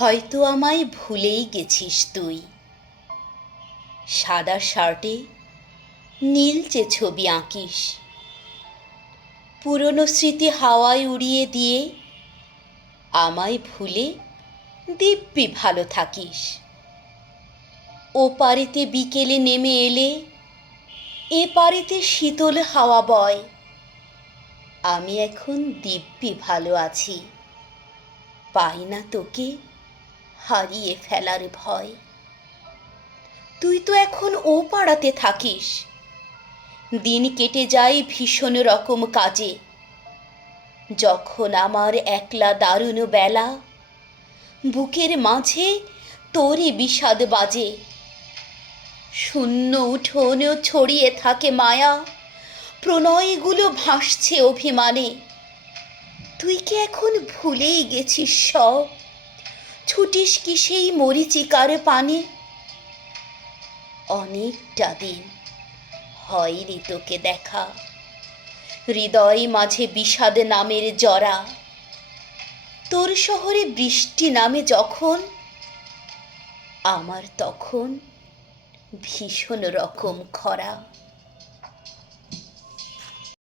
হয়তো আমায় ভুলেই গেছিস তুই। সাদা শার্টে নীলচে ছবি আঁকিস, পুরনো স্মৃতি হাওয়ায় উড়িয়ে দিয়ে আমায় ভুলে দিব্যি ভালো থাকিস। ও পারেতে বিকেলে নেমে এলে এ পারেতে শীতল হাওয়া বয়। আমি এখন দিব্যি ভালো আছি, পাই না তোকে হারিয়ে ফেলার ভয়। তুই তো এখন ও পাড়াতে থাকিস, দিন কেটে যায় ভীষণ রকম কাজে। যখন আমার একলা দারুণ বেলা, বুকের মাঝে তোরই বিষাদ বাজে। শূন্য উঠোন ছড়িয়ে থাকে মায়া, প্রণয়গুলো ভাসছে অভিমানে। তুই কি এখন ভুলেই গেছিস সব, ছুটিস কি সেই মরীচিকার পানে? অনেকটা দিন হয়নি তোকে দেখা, হৃদয় মাঝে বিষাদ নামের জরা। তোর শহরে বৃষ্টি নামে যখন, আমার তখন ভীষণ রকম খরা।